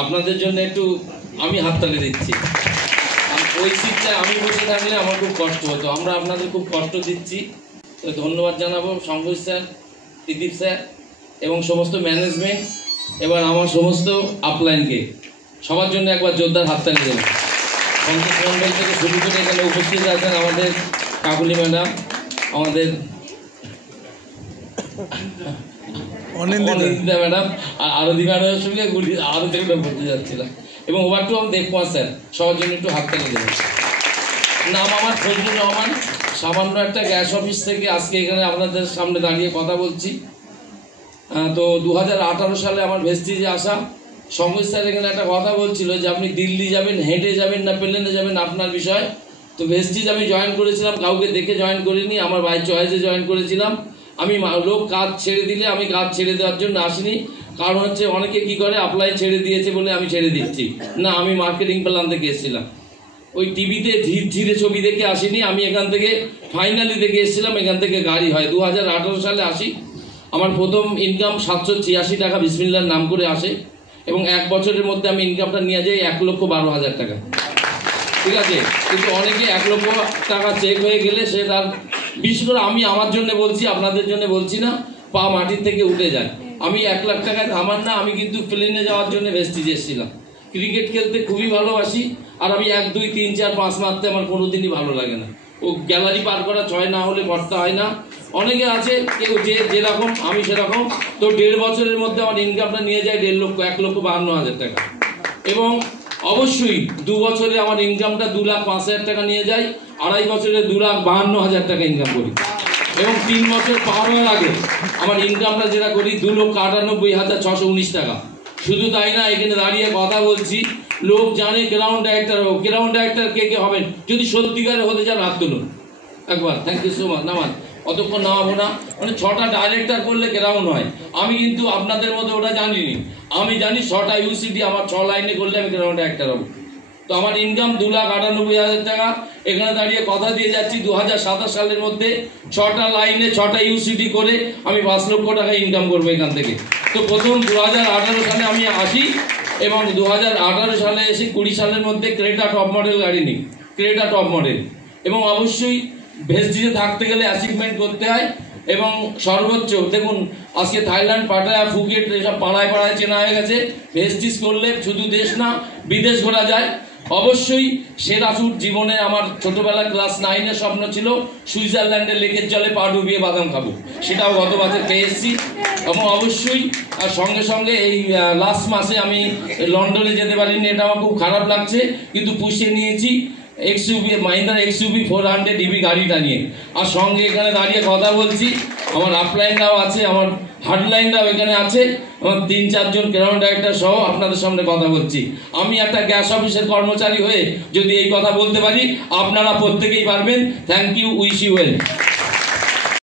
আপনাদের জন্য একটু আমি হাততালি দিচ্ছি। ওই সিটটা আমি বসে থাকলে আমার খুব কষ্ট হতো, আমরা আপনাদের খুব কষ্ট দিচ্ছি। তো ধন্যবাদ জানাবো শঙ্কর স্যার, ত্রিদীপ স্যার এবং সমস্ত ম্যানেজমেন্ট, এবার আমার সমস্ত আপলাইনকে সবার জন্য একবার জোরদার হাততালি দেবেন। সন্তোষ মণ্ডল থেকে শুরু করে এখানে উপস্থিত আছেন আমাদের কাকুলি ম্যাডাম, আমাদের অনিন্দিতা ম্যাডাম, আর আরতি ম্যাডামের সঙ্গে আরো দেখে বলতে যাচ্ছিলাম, এবং ওভার টু আমার দেবকুমার স্যার, সবার জন্য একটু হাততালি দেবেন। নাম আমার ফজলুর রহমান, সামান্য একটা গ্যাস অফিস থেকে আজকে এখানে আপনাদের সামনে দাঁড়িয়ে কথা বলছি। তো 2018 সালে আমার ভেস্টিজে আসা। শঙ্কর স্যার এখানে একটা কথা বলছিল যে আপনি দিল্লি যাবেন, হেঁটে যাবেন না প্লেনে যাবেন আপনার বিষয়। তো ভেস্টিজ আমি জয়েন করেছিলাম, কাউকে দেখে জয়েন করিনি, আমার বাই চয়েসে জয়েন করেছিলাম। আমি লোক কাজ ছেড়ে দিলে আমি কাজ ছেড়ে দেওয়ার জন্য আসিনি, কারণ হচ্ছে অনেকে কি করে অ্যাপ্লাই ছেড়ে দিয়েছে বলে আমি ছেড়ে দিচ্ছি না, আমি মার্কেটিং প্ল্যান থেকে এসেছিলাম, ওই টিভিতে ধীরে ধীরে ছবি দেখে আসিনি, আমি এখান থেকে ফাইনালি দেখে এসেছিলাম। এখান থেকে গাড়ি হয় 2018 সালে আসি। আমার প্রথম ইনকাম 786 টাকা বিসমিল্লার নাম করে আসে, এবং 1 বছরের মধ্যে আমি ইনকামটা নিয়ে যাই 1,12,000 টাকা, ঠিক আছে। কিন্তু অনেকে 1 লক্ষ টাকা চেক হয়ে গেলে সে তার, বিশেষ করে আমি আমার জন্য বলছি, আপনাদের জন্য বলছি না, পা মাটির থেকে উঠে যায়। আমি 1 লাখ টাকায় থামান না, আমি কিন্তু প্লেনে যাওয়ার জন্য ভেস্টিজে এসেছিলাম। ক্রিকেট খেলতে খুবই ভালোবাসি, আর আমি 1, 2, 3, 4, 5 মারতে আমার কোনোদিনই ভালো লাগে না। ও গ্যালারি পার করা 6 না হলে ভর্তা হয় না। অনেকে আছে কেউ যেরকম, আমি সেরকম। তো 1.5 বছরের মধ্যে আমার ইনকামটা নিয়ে যায় 1,52,000 টাকা, এবং অবশ্যই 2 বছরে আমার ইনকামটা 2,05,000 টাকা নিয়ে যায়। 2.5 বছরে 2,52,000 টাকা ইনকাম করি, এবং 3 বছর পার হওয়ার আগে আমার ইনকামটা যেটা করি 2,98,619 টাকা। শুধু তাই না, এখানে দাঁড়িয়ে কথা বলছি, লোক জানে গ্রাউন্ড ডাইরেক্টর হোক। গ্রাউন্ড ডাইরেক্টর কে কে হবেন যদি সত্যিকারে হতে চান হাত তুলুন একবার। Thank you so much. নামান অতক্ষণ নামাবো না, মানে 6টা ডাইরেক্টর করলে গ্রাউন্ড হয়। আমি কিন্তু আপনাদের মতো ওটা জানিনি, আমি জানি 6টা ইউসিডি আমার 6 লাইনে করলে আমি গ্রাউন্ড ডাইরেক্টর হবো। তো আমার ইনকাম 2,98,000 টাকা। এখানে দাঁড়িয়ে কথা দিয়ে যাচ্ছি 2027 সালের মধ্যে 6টা লাইনে 6টা ইউসিডি করে আমি 5 লক্ষ টাকা ইনকাম করবো এখান থেকে। তো প্রথম 2018 সালে আমি আসি, এবং 2018 সালে এসে 20 সালের মধ্যে ক্রেটা টপ মডেল গাড়ি নিই, ক্রেটা টপ মডেল। এবং অবশ্যই ভেস্টিজে থাকতে গেলে অ্যাচিভমেন্ট করতে হয়, এবং সর্বোচ্চ দেখুন আজকে থাইল্যান্ড, পাটায়া, ফুকেট এসব পাড়ায় পাড়ায় চেনা হয়ে গেছে। ভেস্টিজ করলে শুধু দেশ না বিদেশ ঘোরা যায়। অবশ্যই সেরা শুট জীবনে আমার ছোটবেলা ক্লাস 9-এর স্বপ্ন ছিল সুইজারল্যান্ডের লেকের জলে পা ডুবিয়ে বাদাম খাবো, সেটাও গত বছর পেয়ে এসেছি। এবং অবশ্যই আর সঙ্গে সঙ্গে এই লাস্ট মাসে আমি লন্ডনে যেতে পারিনি, এটা আমার খুব খারাপ লাগছে, কিন্তু পুষিয়ে নিয়েছি এক্সইউভি, মাহিন্দ্রা এক্সইউভি 400 ডিবি গাড়িটা নিয়ে। আর সঙ্গে এখানে দাঁড়িয়ে কথা বলছি, আমার আপলাইনরাও আছে, আমার হার্ডলাইনরাও এখানে আছে, আমার 3-4 জন গ্রাউন্ড ডাইরেক্টর সহ আপনাদের সামনে কথা বলছি। আমি একটা গ্যাস অফিসের কর্মচারী হয়ে যদি এই কথা বলতে পারি, আপনারা প্রত্যেকেই পারবেন। Thank you, wish you well.